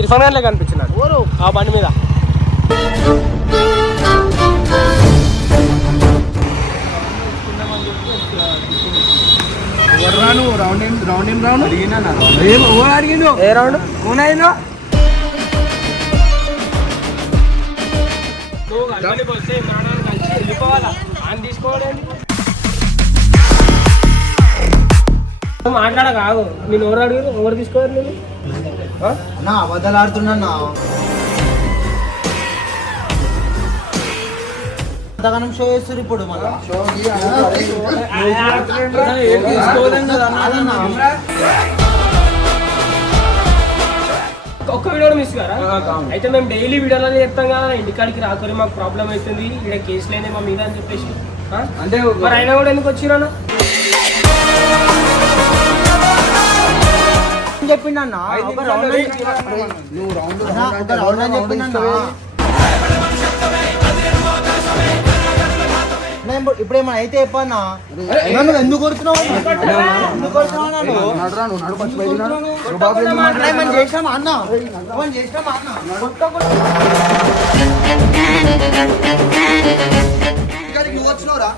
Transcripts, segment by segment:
ఇర్ఫాన్ గానే కనిపించినాడు ఆ బండి మీద. ఏ రౌండ్ మాట్లాడ కాదు. నేను ఎవరు అడిగారు, ఎవరు తీసుకోవాలి? నేను అబద్ధాలు ఆడుతున్నా. అంతగానం షో చేస్తారు ఇప్పుడు. మళ్ళీ ఒక్క వీడియో మిస్ కదా. అయితే మేము డైలీ వీడియోలో చెప్తాం కదా, ఇంటికాడికి రాకరి మాకు ప్రాబ్లం అవుతుంది, ఇక్కడ కేసులేనే మా మీద అని చెప్పేసి. అంటే మరి అయినా కూడా ఎందుకు వచ్చిరన్నా చెప్పిండన్నా. ఇప్పుడు ఏమన్నా అయితే చెప్పన్నా, నువ్వు ఎందుకు కొడుతున్నావు? చేసినామా అన్న, చేసినామా అన్న? నువ్వు వచ్చినావురా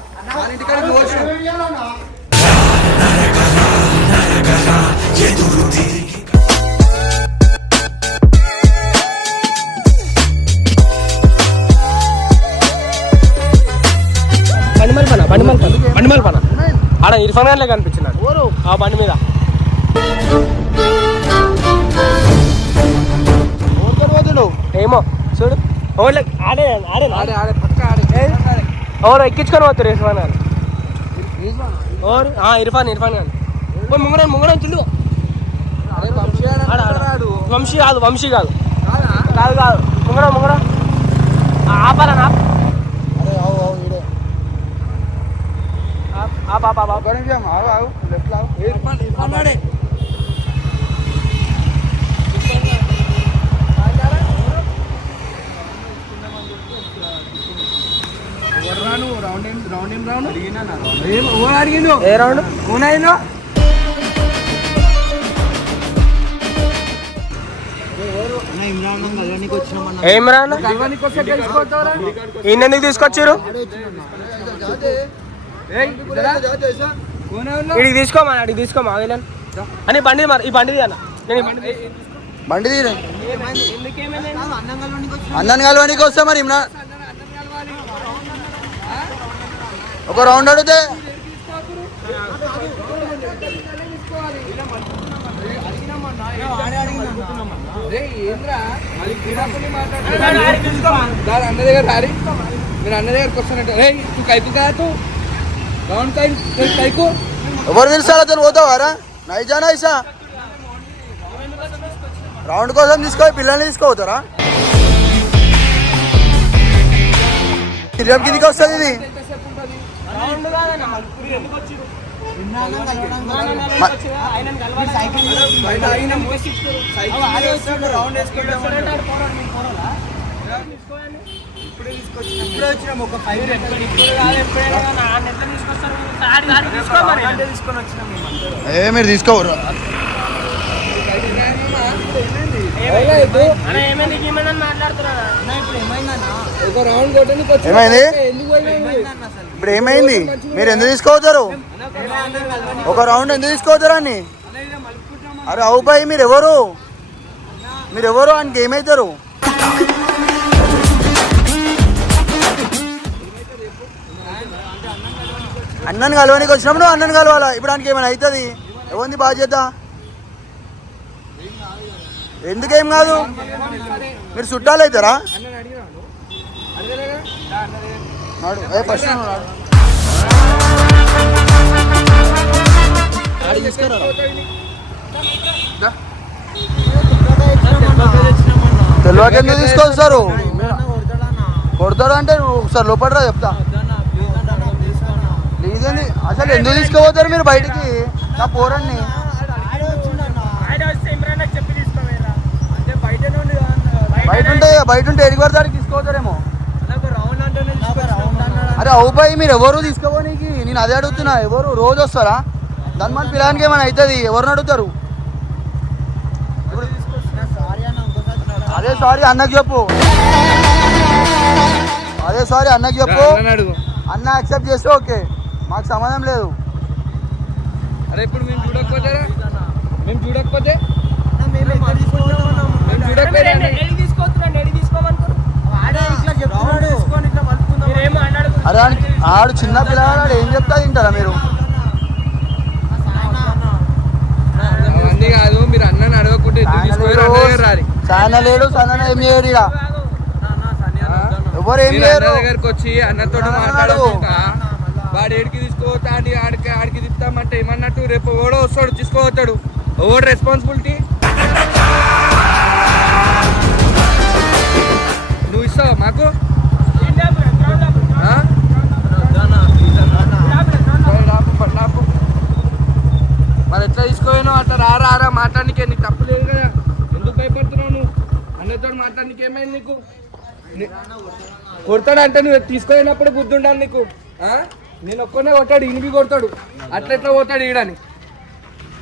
ఇంటికాడికి, నువ్వు వచ్చినావు. బండిమల్ పన ఆడ ఇర్ఫాన్ గానే కనిపించినాడు ఆ బండి మీద. ఏమో చూడు, ఎవరు ఎక్కించుకొని పోతారు ఇర్ఫాన్ గారు. ఇర్ఫాన్ గారు ముంగడం చూడు. వంశీ కాదు ముంగడం ఆపాలనా? ఏ రౌండ్ ఇమ్రాన్ ఈయన ఎందుకు తీసుకొచ్చారు? ఇడికి తీసుకోమా, అడిగి తీసుకోమా అని బండి. ఈ బండి అన్న బండి అన్నం కలవానికి వస్తా. మరి ఇమ్రాన్ ఒక రౌండ్ అడిగితే అన్న దగ్గరకు వస్తానంటే కైపు కాదు రౌండ్ కైకు ఎవరు పిలుస్తారో అతను పోతావారా? నైజా రౌండ్ కోసం తీసుకో, పిల్లల్ని తీసుకోపోతారా? కిందికి వస్తుంది ఇది. మీరు తీసుకోరు. ఏమైంది ఇప్పుడు? ఏమైంది? మీరు ఎందుకు తీసుకోవచ్చారు? ఒక రౌండ్ ఎందుకు తీసుకోవచ్చారా అని? అరే అవుబాయి మీరు ఎవరు ఆయనకి ఏమవుతారు? అన్నని కలవడానికి వచ్చినప్పుడు అన్నని కలవాలా. ఇప్పుడు ఆయనకి ఏమైనా అవుతుంది? ఎవరిది బాధ్యత? ఎందుకేం కాదు? మీరు చుట్టాలు అవుతారా? తెలియక ఎందుకు తీసుకొస్తారు? కొడతాడు అంటే ఒకసారి లోపడరా చెప్తా. లేదండి అసలు ఎందుకు తీసుకోపోతారు మీరు బయటికి? నా పోరండి బయట ఉంటే ఎడికి పడతాడికి తీసుకోవచ్చారేమో. అరే అవుబాయి మీరు ఎవరు తీసుకోపోనీకి? నేను అదే అడుగుతున్నా. ఎవరు రోజు వస్తారా? దాని మన పిల్లలకి ఏమైనా అవుతుంది? ఎవరిని అడుగుతారు? సారీ అన్నకు చెప్పు, అదే సారీ అన్నకు చెప్పు. అడుగు. అన్న యాక్సెప్ట్ చేస్తే ఓకే, మాకు సంబంధం లేదు. అరే ఇప్పుడు మేము చూడకపోతే అరే ఆడు చిన్న పిల్లగాడు ఏం చెప్తా తింటారా మీరు? అవన్నీ కాదు, మీరు అన్నని అడగకుంటే సాయన లేడు, సన్న ఏం చేయడు ఇక, ఎవరు ఏం చేయరు. దగ్గరికి వచ్చి అన్నతో మాట్లాడుకుంటా వాడు ఏడికి తీసుకోవచ్చా అని ఆడికి తిప్పుతామంటే ఏమన్నట్టు రేపు ఓడో వస్తాడు తీసుకోవచ్చాడు, ఓడి రెస్పాన్సిబిలిటీ నువ్వు ఇస్తావా మాకు? మరి ఎట్లా తీసుకోవాను అట్లా రారా మాట్లాడడానికి నీకు తప్పు లేదు కదా, ఎందుకు భయపడుతున్నావు నువ్వు? అన్నతో మాట్లాడడానికి ఏమైంది నీకు? కొడతాడంటే నువ్వు తీసుకోయినప్పుడు బుద్ధి ఉండాలి నీకు. నేను ఒక్కనే కొట్టాడు, ఇనిపి కొడతాడు, అట్లా ఎట్లా పోతాడు ఈడని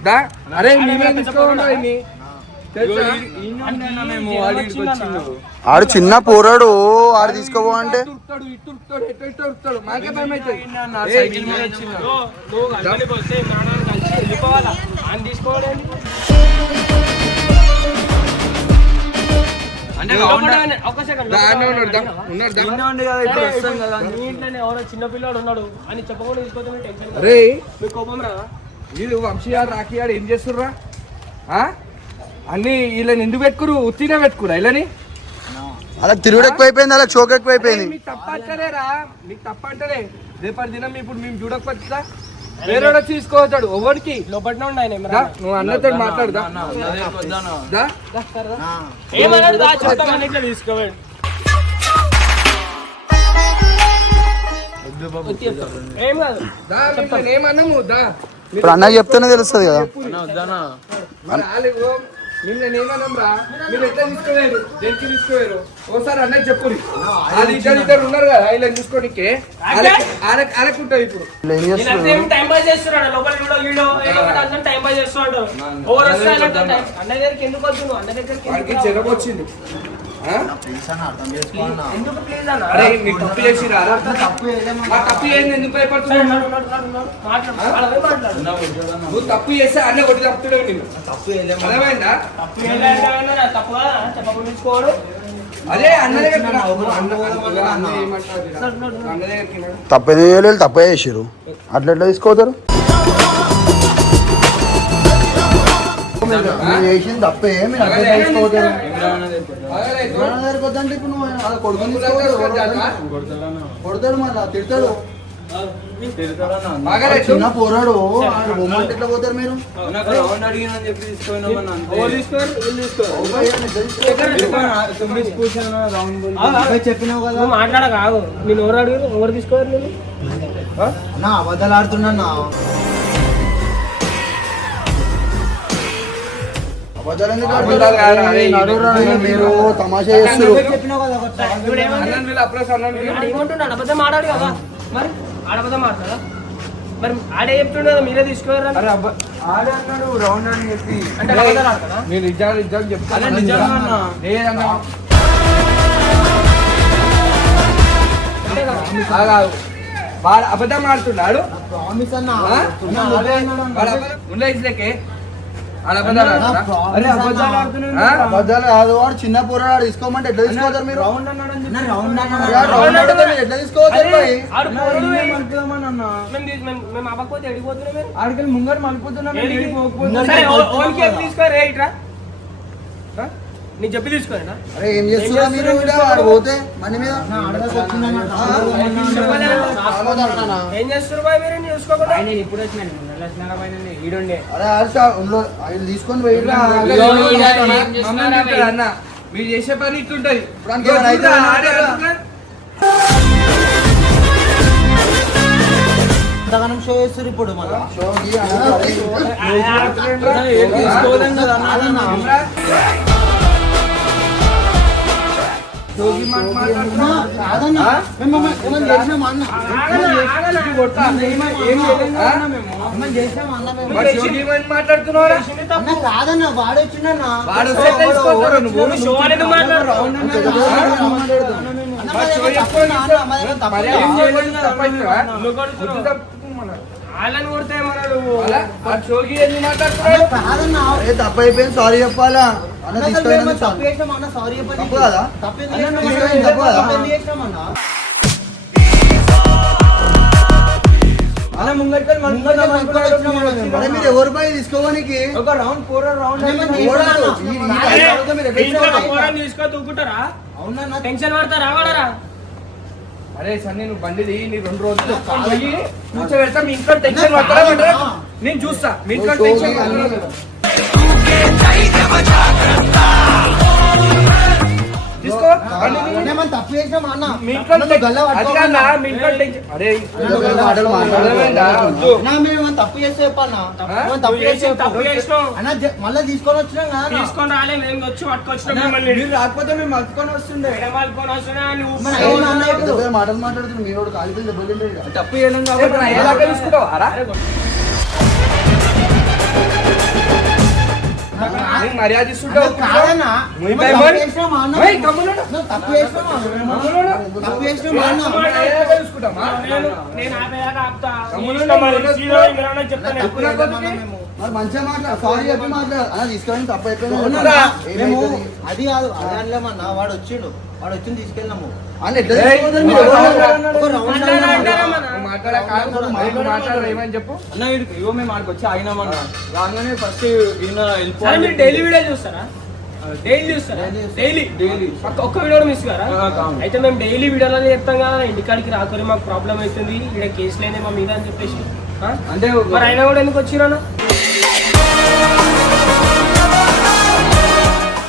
దా. అరే మేమే తీసుకోవాలి, ఆడు చిన్న పోరాడు, ఆడు తీసుకోబో అంటే మాకే భయం అవుతుంది. చిన్నపిల్లాడు ఉన్నాడు అని చెప్పకుండా తీసుకోవద్దు. అరే మీ కోపం రా, వీళ్ళు వంశీయాడు రాఖీయాడు ఏం చేస్తుర్రా? అన్ని వీళ్ళని ఎందుకు పెట్టుకురు? ఉత్తినే పెట్టుకురా వీళ్ళని? అలా తిరుగుడు ఎక్కువైపోయింది, అలా చోక్ ఎక్కువైపోయింది. మీకు తప్ప అంటారేరా, మీకు తప్ప అంటారే. రేపటి దినం ఇప్పుడు మేము చూడకపోతే వేరే తీసుకోవచ్చాడు ఎవరికి లోపల ఉన్నాయి. నువ్వు అన్నతో మాట్లాడుదా తీసుకోవాలి. ఏం కాదు, ఏమన్నాము దా. ఇప్పుడు అన్న చెప్తేనే తెలుస్తుంది కదా. మిమ్మల్ని ఏమన్నాంరా, మీరు ఎట్లా తీసుకోలేరు, దేనికి తీసుకోలేరు? ఒకసారి అన్నకి చెప్పు. వాళ్ళు ఇద్దరు ఉన్నారు కదా ఇలా చూసుకోనికే ఆడకుంటావు. ఇప్పుడు టైం పాస్ చేస్తున్నాడు లోపల టైం పాస్ చేస్తున్నాడు. అన్న దగ్గరికి ఎందుకు వద్దు, అన్న దగ్గరికి జగం వచ్చింది. ఎందుకు ప్లీజ్ అన్న? అరే నీకు తప్పు చేసి రాదా? తప్పు చేయండి ఎందుకు భయపడుతున్నావు? నువ్వు తప్పు చేస్తే అన్న కొట్టి తప్పుతున్నావు. నేను అర్థమైందా? అదే అన్న దగ్గర తప్పేది చేయలేదు, తప్పే చేసారు, అట్లా ఎట్లా తీసుకోతారు? చేసింది తప్పే, మీరు అట్లా తీసుకోతారు. ఇప్పుడు నువ్వు కొడుకుని కొడతాడు, మళ్ళీ తిడతాడు. చిన్న పోరాడు, బొమ్మంటే ఎట్లా పోతారు మీరు? చెప్పినావు కదా మాట్లాడ కాదు. నేను ఎవరు అడిగారు, ఎవరు తీసుకోవాలి? నేను నా అబద్ధాలు ఆడుతున్నా, మీరు తమాషా చేస్తారు. ఏమంటున్నాడు? అబద్ధం ఆడాడు కదా, మరి ఆడబద్ధం ఆడతాడా? మరి ఆడే చెప్తుండే కదా మీరే తీసుకోరా? ఆడే అన్నాడు రౌండ్ అని చెప్పి. అంటే అబద్ధాలు ఆడతాడా? మీరు నిజాలు చెప్తాను. వాడు అబద్ధం ఆడుతున్నాడు. అబద్ధాలు కాదు, వాడు చిన్న పోరాడు తీసుకోమంటే ఎట్లా తీసుకోతారు మీరు? ఎట్లా తీసుకోవచ్చు? ఆడికి ముంగడు మలిపోతున్నాం. నీకు చెప్పి తీసుకోరా? అరే ఏం చేస్తున్నా మీరు? పోతే మండి మీద ఏం చేస్తారు బాయ్ మీరు? చూసుకోకుండా ఇప్పుడు అరే తీసుకొని పోయి అన్న మీరు చేసే పని ఇట్లుంటది. ఎంతగానం షో చేస్తారు ఇప్పుడు మళ్ళీ జోగి మాట మాట్లాడుతున్నావు. కాదన్నా ఆ? మేము ఏమన్నా చేసినామా అన్న ఇది కొడతా. ఏం చేయలేదు. ఆ? ఏమన్నా చేసినామా అన్న మేము మరి జోగి మాట మాట్లాడుతున్నావురా? అన్న కాదన్న వాడు వచ్చిండన్నా వాడు వస్తే తెలుసుకోతారా నువ్వు? షో అనేది మాట్లాడతావు. మరి షో చెప్పుకొని మరి ఏం చేయలేదు తప్పైందా? బుద్ధి తప్పుకున్నామన్నా. వాళ్ళని కొడితే మన నువ్వు అలా? మరి జోగి ఎందుకు మాట్లాడుతున్నాడు? కాదన్నా ఏ తప్పు అయిపోయింది, సారీ చెప్పాలా అన్న, అసలు తీసుకెళ్ళినందుకు మేము చాలు. తప్పు చేసినామా సారీ చెప్పండి తప్పు కదా? తప్పు అన్న, నువ్వు తీసుకెళ్ళింది తప్పు కదా? చేసినామన్నా అన్న ముంగట్కెళ్ళి అరే మీరు ఎవరు పోయి తీసుకోవడానికి ఒక రౌండ్ పూర రౌండ్ ఓడాడు. మీరు ఎట్లా ఇంట్లో తీసుకోవాలి? పోరాన్ని తీసుకొని తూకుంటారా? అవునన్నా టెన్షన్ పడతారా వాడరా? అరే సన్నీ నువ్వు బండిది నీ 2 రోజులు పోయి కూర్చోబెడతా. మీ ఇంట్లో టెన్షన్ పడతారా పడరా? నేను చూస్తా మీ ఇంట్లో టెన్షన్ పడతారా? తీసుకో బండిని. మనం తప్పు చేసినామా అన్న మీ ఇంట్లో నన్ను గల్ల అది కాదా, మీ ఇంట్లో టెన్షన్. అరే మాటలు అర్థమైందా? వద్దు. అన్న మేము ఏమన్నా తప్పు చేస్తే చెప్పన్నా ఆ? తప్పు చేస్తే తప్పు చేసినావు. అన్న మళ్ళీ తీసుకొని వచ్చినాం కదా అన్న. తీసుకొని రాలే, మేము వచ్చి పట్టుకొచ్చినాం మిమ్మల్ని. మీరు రాకపోతే మేము మర్చుకొని వస్తుండే. ఎడమాలుకొని వస్తున్నా నువ్వు. మన ఏమన్నా అన్న ఇప్పుడు? మాటలు మాట్లాడుతున్నారు మీరు కాలిపోయి దెబ్బలు తప్పు చేయలేం కాబట్టి నా ఏలాగా తీసుకుంటావా? నేను మర్యాద ఇస్తుంటావు. కాదన్నా muy మనం bad తప్పు man. చేసినామా అన్న? ఏయ్, గమ్మునుండు. నువ్వు తప్పు చేసినామా తప్పు చేసినామా అన్న? నా ఏలాగా తీసుకుంటావా? నేను ఆపేదాకా ఆపుతా. తమ్ముడు, ఇష్టం మరి. తమ్ముడు, సీలో ఇంద్రానో చెప్తాను. తప్పు నా కొడుకే. మరి మంచిగా మాట్లాడు, సారీ చెప్పి మాట్లాడు అన్న, తీసుకెళ్ళి తప్పు అయిపోయింది. అవునురా. మేము ఏమైతుంది? అది కాదు అది అనలేమన్నా వాడు వచ్చిండు వాడు వచ్చింది తీసుకెళ్ళాము అన్న ఎట్లా ఏయ్, తీసుకోవద్దు మీరు? ఒక ఎవరు? రౌండ్ అంటారా, అంటారా మన? నువ్వు మాట్లాడా కాదు, నువ్వు మాట్లాడరా ఏమని చెప్పు. అన్న వీడికి ఇగో మేము ఆడికి వచ్చి ఆగినామన్న రాగానే ఫస్ట్ ఈయన సరే వెళ్ళిపోవాలి మీరు డైలీ వీడియో చూస్తారా? డైలీ చూస్తారా? డైలీ డైలీ ఒక్క వీడియో మిస్ కారా? కాదు. అయితే మేము డైలీ వీడియోలో చెప్తాం కదా, ఇంటికాడికి రాకొని మాకు ప్రాబ్లం అవుతుంది, ఇక్కడ కేసు లేని మా మీద అని చెప్పేసి. ఆ? అంటే మరి అయినా కూడా ఎందుకు వచ్చిరన్నా?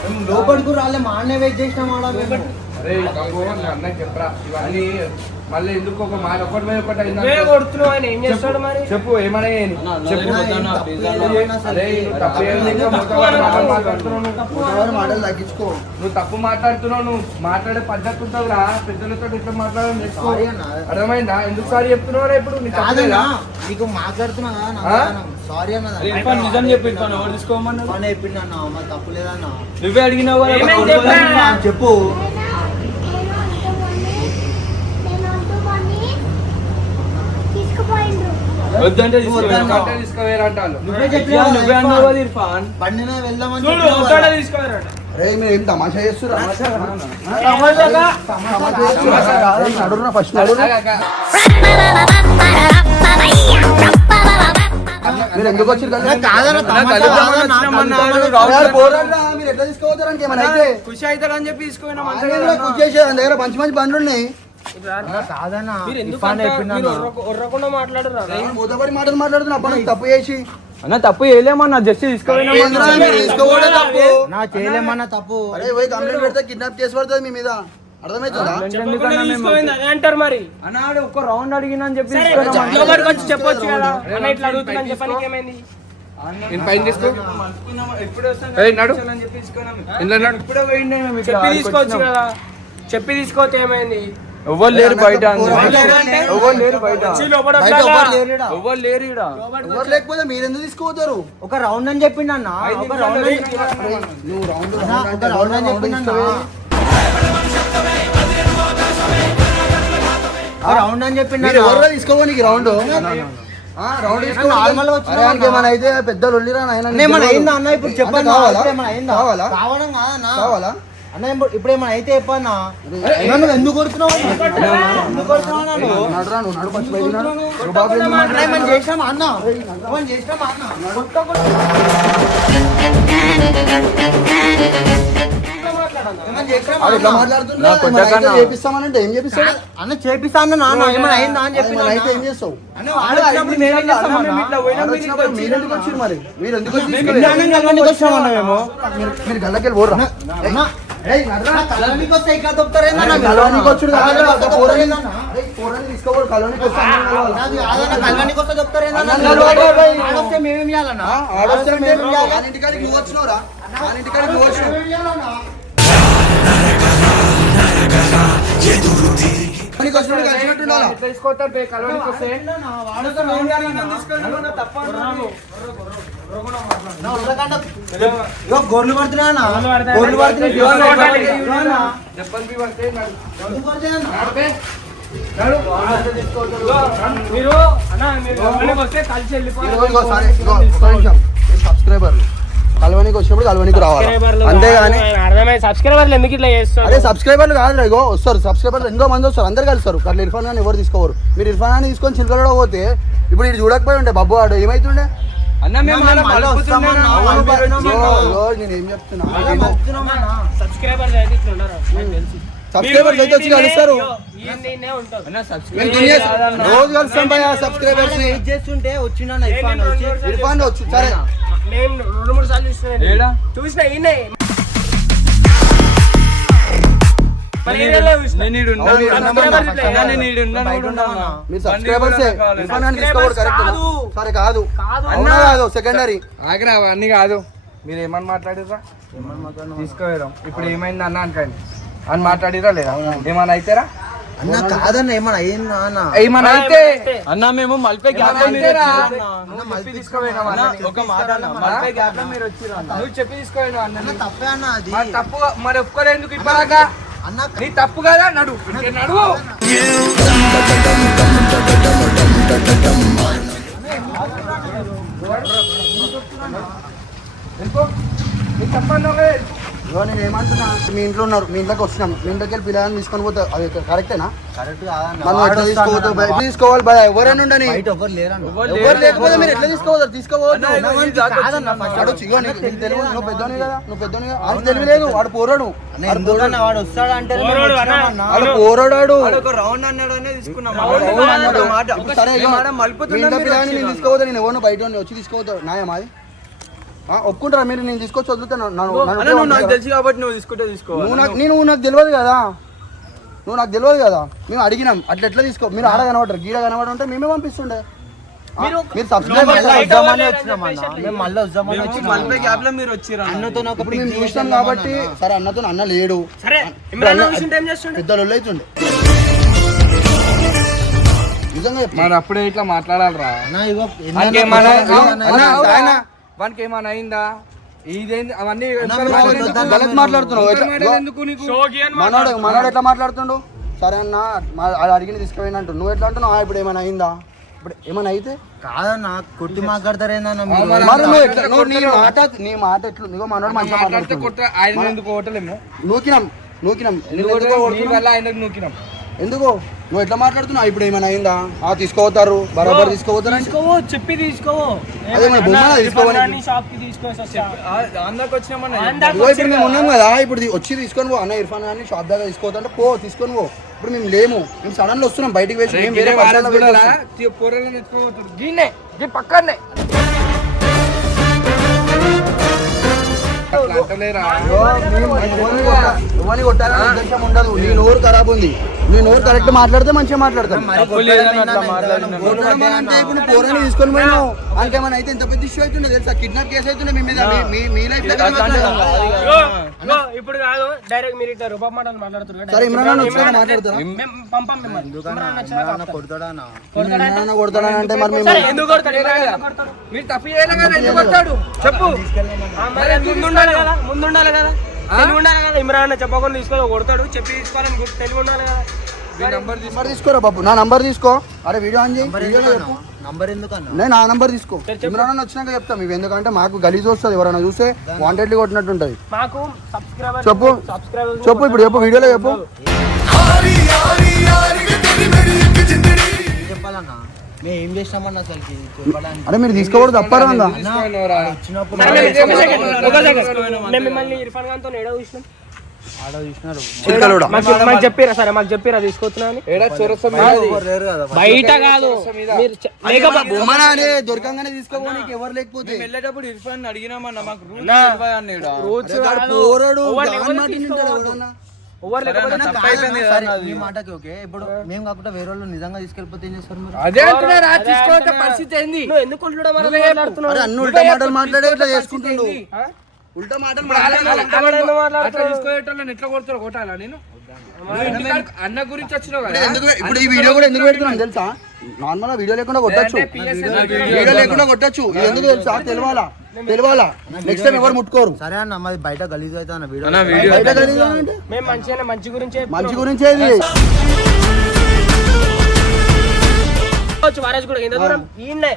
మేము లోపలికి రాలే మా అన్నే వెయిట్ చేసినాం ఆడ మేము. అరే గంగు, నా అన్నకి చెప్పరా ఇవన్నీ మళ్ళీ ఎందుకు ఒక మాట ఒకటి మీద ఒకటి అయిందా? నువ్వే కొడుతున్నావు, ఆయన ఏం చేస్తాడు మరి? చెప్పు ఏమన్నా చేయని. చెప్పు అన్న, తప్పు ఏం చేయలేదు తప్పు చేయలేదు అరే అసలు. నువ్వు తప్పు చేయలేదు, ఇంకా తప్పు మొత్తం అనకు. మాట్లాడుతున్నావు నువ్వు. ఎవరు మాటలు తగ్గించుకో. నువ్వు తప్పు మాట్లాడుతున్నావు. నువ్వు మాట్లాడే పద్ధతి ఉంటుందిరా, పెద్దలతో ఇట్లా మాట్లాడడం నేర్చుకో. సారీ అన్న. అర్థమైందా? ఎందుకు సారీ చెప్తున్నావురా ఇప్పుడు? నీకు కాదన్నా తప్పలేదా? నీకు మాట్లాడుతున్నా ఆ? సారీ అన్న ఇర్ఫాన్ నిజం చెప్పి ఇర్ఫాన్ ఎవరు తీసుకోమన్నాడు పని చెప్పిండు అన్న మా తప్పు లేదన్నా నువ్వే అడిగినావు కదా ఏమైంది చెప్పరా? చెప్పు వద్దంటే అంటే తీసుకుపోయారంటారు. నువ్వే చెప్పినావు నువ్వే అన్నావు కదా ఇర్ఫాన్ బండి మీద వెళ్దామని చూడు చెప్పినావు ఒక్కడే కదా. తీసుకోవాలట. అరే మీరు ఏం తమాషా చేస్తురా? ఫస్ట్ మీరు ఎందుకు వచ్చారు కాదన్నా, తమాషా కాదన్నా, పోరాడరా, మీరు ఎట్లా తీసుకోవద్దానికి ఏమైనా అయితే ఖుషి అవుతారని చెప్పి తీసుకుపోయినాం అంతే ఆయన కదా. కూడా కృషి చేసే ఆయన దగ్గర మంచి మంచి బండ్లు ఉన్నాయి. కాదన్నా మీరు ఎందుకు ఇర్ఫాన్ అంత- చెప్పిండు మీరు అన్న. ఒర్రకుండా మాట్లాడరా? మూతపడి మాటలు మాట్లాడుతున్నా అప్పుడు తప్పు చేసి అన్న తప్పు చేయలేమన్నా జస్ట్ తీసుకోపోయినా ఏంద్రా మీరు తీసుకోవడం తప్పు. నా చేయలేమన్నా తప్పు అరే పోయి కంప్లైంట్ పెడితే కిడ్నాప్ చేసి పడుతుంది మీ మీద, అర్థమవుతుందా? చెప్పకుండా తీసుకోపోయింది అదే అంటారు మరి. అన్నాడు ఒక్క రౌండ్ అడిగినా అని చెప్పి సరే తీసుకున్నాం. లోపలికి వచ్చి చెప్పొచ్చు కదా, అన్న ఇట్లా అడుగుతున్నాను చెప్పడానికి ఏమైంది? నేను పైన తీసుకో. ఎప్పుడు వస్తాం ఏయ్, నడు. అని చెప్పి తీసుకున్నాం. ఇందులో నడు. ఇప్పుడే పోయిండే మేము ఇక్కడ చెప్పి ఆడికి తీసుకోవచ్చు వచ్చినాం. కదా, చెప్పి తీసుకోతే ఏమైంది? ఎవ్వరు లేరు బయట అన్న. అంటే? ఎవ్వరు లేరు బయట వచ్చి లోపల బయట ఉండాలా? ఎవరు లేరు ఈడ. ఎవ్వరు లేరు ఈడ ఎవరు లేకపోతే మీరు ఎందుకు తీసుకోవద్దారు? ఒక రౌండ్ అని చెప్పిండు అన్న ఒక రౌండ్ అని నువ్వు రౌండ్ అన్న, ఒక రౌండ్ అని చెప్పిండు అన్న ఒక రౌండ్ అని చెప్పిండు మీరు అన్న. ఎవరు తీసుకోవడానికి రౌండ్ రౌండ్ నార్మల్ గా వచ్చినా ఏమైనా అయితే పెద్దలు ఒళ్ళిరా నాయన, అన్న, ఏమన్నా అయిందా అన్న ఇప్పుడు చెప్పండి అంటే కావాలా? ఏమన్నా అయిందా కావాలా? కావడం కాదన్నా కావాలా? అన్న ఇప్పుడు ఏమన్నా అయితే చెప్పన్నా అన్న, నువ్వు ఎందుకు కొడుతున్నావు అన్న? ఎందుకు కొడుతున్నావు అన్న నువ్వు? నడురా నువ్వు నడు ఫస్ట్ బయటికి నడు. నువ్వు బాగా ఎందుకు అన్న, మాట్లాడుతున్నావు? ఏమన్నా చేసినామా అన్న ఏమన్నా చేసినామా అన్న కొత్త ఏమన్నా చేసినామా వాడు ఇట్లా అన్న? మాట్లాడుతున్నా, నాకు ఏమైనా అయితే కొట్టకన్నా. చేపిస్తామనంటే ఏం చేపిస్తాడు? అన్న చేపిస్తా అన్న నాన్న ఏమన్నా అయిందా అని చెప్పి ఏమైనా అయితే ఏం చేస్తావు? అన్న వాడు వచ్చినప్పుడు మేమేం చేస్తాం అన్న? వాడు వచ్చినప్పుడు మీరు ఎందుకు వచ్చారు మరి? మీరు ఎందుకు వచ్చి విజ్ఞానం కలవడానికి వచ్చామన్న మేము మీరు గల్లకెళ్ళి పోర్రా. అన్న, ఏయ్, నడరా, కలవడానికి వస్తే ఇక్కడ దొరుకుతారేందన్న మీరు? కలవనికి వచ్చాడు కదా, కలవడానికి వస్తే దొరుకుతారేందన్న? పోరాని తీసుకోవాలి, కలవనికి వస్తే అందరం కలవాలి. నాది కాదన్న, కలవడానికి వస్తే దొరుకుతారేందన్న? అన్న, కలవాలి. ఆడొస్తే మేమేం చేయాలన్న? ఆడొస్తే ఆడొస్తే మేమేం చేయాలి? వాళ్ళ ఇంటికాడికి నువ్వు వచ్చినావురా, వాళ్ళ ఇంటికాడికి నువ్వు వచ్చినావు. మేమేం చేయాలన్న? వచ్చినట్టు కలిసినట్టు ఉండాలా? ఎట్లా తీసుకోతారు బే కలవడానికి వస్తే గొర్రెలు పడుతున్నా గొర్రెలు దెబ్బలు బి పడితే నడు. మీరు అన్న మీరు కలవడానికి వస్తే కలిసి ఇదిగో సారీ, ఇదిగో ఒక్క నిమిషం. మీరు సబ్స్క్రైబర్లు కలవనికి వచ్చినప్పుడు కలవనికి రావాలి, అంతేగాని అర్థమైంది. సబ్స్క్రైబర్లు ఎందుకు ఇట్లా చేస్తారు? అదే సబ్స్క్రైబర్లు కాదు, ఇగో వస్తారు సబ్స్క్రైబర్లు ఎంతో మంది వస్తారు, అందరు కలుస్తారు. అట్లా ఇర్ఫాన్ గాని ఎవరు తీసుకోవరు. మీరు ఇర్ఫాన్ గాని తీసుకొని చిలకలో పోతే ఇప్పుడు ఇది చూడకపోయి ఉండే బబ్బు ఆడు ఏమైతుండే? అన్న మేము అలా మలుపుతున్నాం అన్న. ఇగో నేను ఏం చెప్తున్నా, సబ్స్క్రైబర్స్ అయితే ఇట్లా ఉన్నారు నాకు తెలుసు. సబ్స్క్రైబర్స్ అయితే వచ్చి కలుస్తారు. ఈయనే ఉంటారు. అన్న మేము సబ్స్క్రైబ్ దునియా రోజు కలుస్తాం భయ సబ్స్క్రైబర్స్ ని. చేస్తుంటే వచ్చిన ఇర్ఫాన్ వచ్చి సరే నేను 2-3 సార్లు ఏడా? చూసిన ఈయనే మరి ఏరియాలో చూసిన. నేను ఈడ ఉన్నాను. అన్న నేను ఈడ ఉన్నాను, కూడా ఉన్నాను. మీరు సబ్స్క్రైబర్స్ ఇర్ఫాన్ గాని తీసుకోవడం కరెక్ట్ సరే కాదు, అవునా కాదు సెకండరీ. ఆగిరా అవన్నీ కాదు. మీరు ఏమని మాట్లాడిరా? తీసుకోవేదాం. ఇప్పుడు ఏమైంది అన్న అనుకోండి అని మాట్లాడిరా లేదా? ఏమన్నా అయితేరా? అన్న కాదన్న ఏమన్నా అయ్యిందా అన్న? ఏమన్నా అయితే అన్న మేము మల్పే గ్యాప్ లో మీరు అంతేరా? వచ్చిర్రు అన్న. అన్న, ఒక మాట అన్న, మల్పే గ్యాప్ లో మీరు వచ్చిర్రు అన్న. నువ్వు చెప్పి తీసుకోవేనా అన్న? అన్న తప్పే అన్న అది మరి తప్పు మరి ఒప్పుకోలేందుకు ఇప్పటిదాకా? అన్న నీ తప్పు కదా, నడు ఇంకే నడువు. వెళ్ళిపో. నీ తప్పన్నా ఇగో నేను ఏమంటున్నా, మీ ఇంట్లో ఉన్నారు, మీ ఇంట్లోకి వచ్చినాం, మీ ఇంట్లోకి వెళ్ళి పిల్లలని తీసుకొని పోతే అది కరెక్టేనా? కరెక్ట్ కాదన్న మనం ఎట్లా తీసుకోవద్దు, ఎట్లా తీసుకోవాలి భయ? ఎవరైనా ఉండని, బయట ఎవ్వరు లేరన్న ఎవరు లేకపోతే మీరు ఎట్లా తీసుకోవద్దు? తీసుకోవద్దు. కాదన్న అడొచ్చు. ఇగో నీకు తెలివి, నువ్వు పెద్దోని కదా, నువ్వు పెద్దోని కదా, అది తెలివి లేదు, వాడు పోరాడు, అన్న ఎందుకన్నా వాడు వస్తాడు అంటే పోరాడు అన్న. వాడు పోరాడాడు. ఒక రౌండ్ అన్నాడనే తీసుకున్నాం. అవును అన్నాడు. ఇప్పుడు సరే ఇగో, మేడం మలుపుతున్నా మీ ఇంట్లో మీరు పిల్లని నేను వచ్చిర్రు తీసుకోవద్దు, నేను ఎవరిని బయట వచ్చి తీసుకోవద్దు, న్యాయం అది? ఒప్పుకుంటారా మీరు? నేను తీసుకొచ్చి వదులుతాను. అన్న నువ్వు నాకు తెలుసు కాబట్టి నువ్వు తీసుకుంటే తీసుకోవాలి. నువ్వు నాకు తెలియదు కదా, నువ్వు నాకు తెలియదు కదా. మేము అడిగినాం అట్లా ఎట్లా తీసుకో, మీరు ఆడ కనబడరు, గీడ కనబడి ఉంటే మేమే పంపిస్తుండే. మీరు సబ్స్క్రైబర్ వద్దామని వచ్చినామన్నా మేము మళ్ళీ వద్దామని మేము మల్పే గ్యాప్ లో మీరు వచ్చిర్రు అన్న. అన్నతో నాకు ఇప్పుడు మేము చూసినాం కాబట్టి సరే అన్నతో అన్న లేడు, సరే ఇమ్రాన్ చూసింటే ఏం చేస్తుండే? పెద్ద లొల్లి అవుతుండే. నిజంగా చెప్తున్నా. మరి అప్పుడే ఇట్లా మాట్లాడాలరా? అన్న ఇగో వానికి ఏమన్నా అన్న, ఆయన వానికి ఏమన్నా అయిందా? ఇదేంది అవన్నీ గలత్ మాట్లాడుతున్నావు. ఎందుకు నీకు? మనోడు ఎట్లా మాట్లాడుతుండు? సరే అన్న అది అడిగిన తీసుకుపోయిన అంటు, నువ్వు ఎట్లా అంటున్నావు? ఇప్పుడు ఏమైనా అయిందా? ఇప్పుడు ఏమైనా అయితే కాదన్న కొట్టి మాట్లాడతారేందన్న మరి నువ్వు ఎట్లా, నువ్వు నీ మాట ఎట్లు? నీకో మనోడు మంచిగా మాట్లాడితే మాట్లాడుతున్నాడు. ఆయన ఎందుకు ఓటలేము? నూకినాం వల్ల ఆయనకు నూకినాం. ఎందుకు నువ్వు ఎట్లా మాట్లాడుతున్నావు? ఇప్పుడు ఏమైనా అయిందా? తీసుకోవతారు, బరాబర్ తీసుకోవతారు అంటే తీసుకోవో చెప్పి తీసుకోవో. అదే మన బొమ్మ తీసుకోవాలి. షాప్ కి తీసుకోవచ్చు. అందరికి వచ్చినామన్న. ఇగో ఇప్పుడు మేము ఉన్నాం కదా, ఇప్పుడు వచ్చి తీసుకొని పో అన్న, ఇర్ఫాన్ గారిని షాప్ దగ్గర తీసుకోవద్దంటే పో తీసుకొని పో. ఇప్పుడు మేము లేము, మేము సడన్ లో వస్తున్నాం బయటికి వేసి, మేము వేరే పర్సనల్ వెయిట్ చేస్తాం. పొరలను ఎత్తుకోబోతున్నారు. దీన్నే ఈ పక్కనే అట్లా అంటలేరా? ఎవరిని కొట్టాలని ఉద్దేశం ఉండదు. నీ నోరు ఖరాబ్ ఉంది, నీ నోరు కరెక్ట్ మాట్లాడితే మంచిగా మాట్లాడతాం. తప్పు లేదని అట్లా మాట్లాడినా. అంటే ఇప్పుడు పోరాని తీసుకొని పోయినావు అంకేమైనా అయితే ఎంత పెద్ద ఇష్యూ అవుతుండే తెలుసా? కిడ్నాప్ కేసు అవుతుండే మీ మీద, మీ లైఫ్ ఇప్పుడు కాదు, డైరెక్ట్ మీరు ఇట్లా రూపా మాటలు మాట్లాడుతున్నారు. సరే ఇమ్రాన్ వచ్చాక మాట్లాడతారా? పంపం మిమ్మల్ని. కొడతాడా ఇమ్రాన్ కొడతాడని అంటే మరి మేము సరే, ఎందుకు కొడతాడు? ఎందుకు కొడతాడు? మీరు తప్పు చేయాలి కదా, ఎందుకు కొడతాడు చెప్పు. మరి ముందుండాలి కదా, ముందుండాలి కదా, తెలివి ఉండాలి కదా. ఇమ్రాన్ అన్న చెప్పకుండా తీసుకోవాలి, కొడతాడు. చెప్పి తీసుకోవాలని తెలివి ఉండాలి కదా. నంబర్ తీసుకోరా బాబు, నా నంబర్ తీసుకో. అరే వీడియో ఆన్ చేయి, వీడియోలో చెప్పు. నంబర్ ఎందుకన్నా నేను నా నంబర్ తీసుకో. ఇమ్రాన్ అన్న వచ్చినాక చెప్తాం ఇవి, ఎందుకంటే మాకు గలీజ్ వస్తుంది, ఎవరైనా చూస్తే వాంటెడ్లీ కొట్టినట్టు ఉంటుంది. మాకు సబ్స్క్రైబర్ చెప్పు చెప్పు, ఇప్పుడు చెప్పు, వీడియోలో చెప్పు. చెప్పాలన్నా మేము ఏం చేసినామన్నా అసలుకి చెప్పడానికి అరే మీరు తీసుకోకూడదు, తప్పారా ఉందా? వచ్చినప్పుడు మేము మిమ్మల్ని ఇర్ఫాన్ ఖాన్ తో ఏడో చూసినాం. ఆడ చూసినారు చిలకలూడ. మాకు చెప్పారా? సరే మాకు చెప్పారా తీసుకొస్తున్నా అని? ఏడా చొరస లేరు కదా బయట కాదు, మీరు బొమ్మనా అనే దొరకంగానే తీసుకోపోనికి ఎవరు లేకపోతే మేము వెళ్ళేటప్పుడు ఇర్ఫాన్ అడిగినామన్న, మాకు రూల్స్ తెలియదు అన్నాడు. పోరాడు ఎవరిని గాన్ మాట వింటాడు ఎవడన్నా. ఎవరు లేకపోతే తప్పైపోయింది కదా అన్న అది. మీ మాటకి ఓకే. ఇప్పుడు మేము కాకుండా వేరే వాళ్ళు నిజంగా తీసుకెళ్ళిపోతే ఏం చేస్తారు మీరు? అదే అంటున్నారా? తీసుకోవద్ద పరిస్థితి ఏంది? నువ్వు ఎందుకు కొట్టుడు మాట్లాడుతున్నావు? అరే అన్ని ఉల్టా మాటలు మాట్లాడే ఇట్లా చేసుకుంటుండు. ఉల్టా మాటలు అట్లా తీసుకోయేటోళ్ళని ఎట్లా కొడతారు? కొట్టాలా నేను? అన్న గురించి వచ్చినావు ఇప్పుడు కదా ఎందుకు ఇప్పుడు ఈ వీడియో కూడా ఎందుకు పెడుతున్నాం తెలుసా? నార్మల్ వీడియో లేకుండా కొట్టచ్చు, వీడియో లేకుండా కొట్టచ్చు. ఇది ఎందుకు తెలుసా? తెలవాలా నెక్స్ట్ టైం ఎవరు ముట్టుకోరు. సరే అన్న మాది బయట గలీజ్ అయితే అన్న వీడియో బయట గలీజ్ అంటే మేము మంచి గురించి మంచి గురించేది. వారేజ్ కూడా ఎంత దూరం ఈయన్నే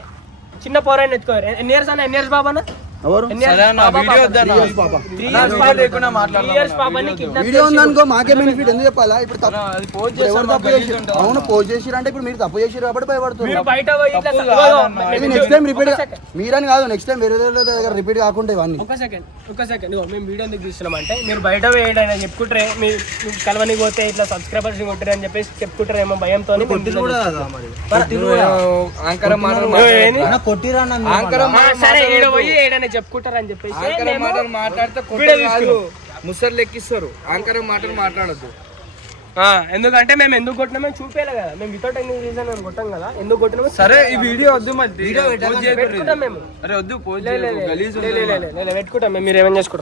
చిన్న పోరాన్ని ఎత్తుకోరు. ఎన్ని ఇయర్స్ అన్న? ఎన్ని ఇయర్స్ బాబా అన్న? ఎవరు వీడియో ఉందనుకో మాకే బెనిఫిట్. ఎందుకు చెప్పాలా? ఇప్పుడు ఎవరు తప్పు చేసి అవును పోస్ట్ చేసిరు అంటే ఇప్పుడు మీరు తప్పు చేసిరు కాబట్టి భయపడుతున్నారు. నెక్స్ట్ టైం రిపీట్ మీరని కాదు, నెక్స్ట్ టైం వేరే దగ్గర రిపీట్ కాకుండా ఇవన్నీ. ఒక సెకండ్ మేము వీడియో ఎందుకు తీస్తున్నాం అంటే మీరు బయట వేయడం అని చెప్పుకుంటారే, మీ కలవని పోతే ఇట్లా సబ్స్క్రైబర్స్ కొట్టారు అని చెప్పేసి చెప్పుకుంటారేమో భయంతో. కొట్టిరా సరే ఈడ పోయి ఏడనే చెప్పుకుంటారని చెప్పేసి మాట్లాడితే కాదు ముసర్లు ఎక్కిస్తారు. ఆంకరం మాటలు మాట్లాడద్దు. ఎందుకంటే మేము ఎందుకు కొట్టినా మేము చూపేయాలి కదా. మేము వితౌట్ ఎనీ రీజన్ కొట్టాం కదా. ఎందుకు కొట్టినా సరే ఈ వీడియో వద్దు మరి పెట్టుకుంటాం మేము. అరే వద్దు పెట్టుకుంటాం మేము. మీరు ఏమేం చేసుకుంటారు?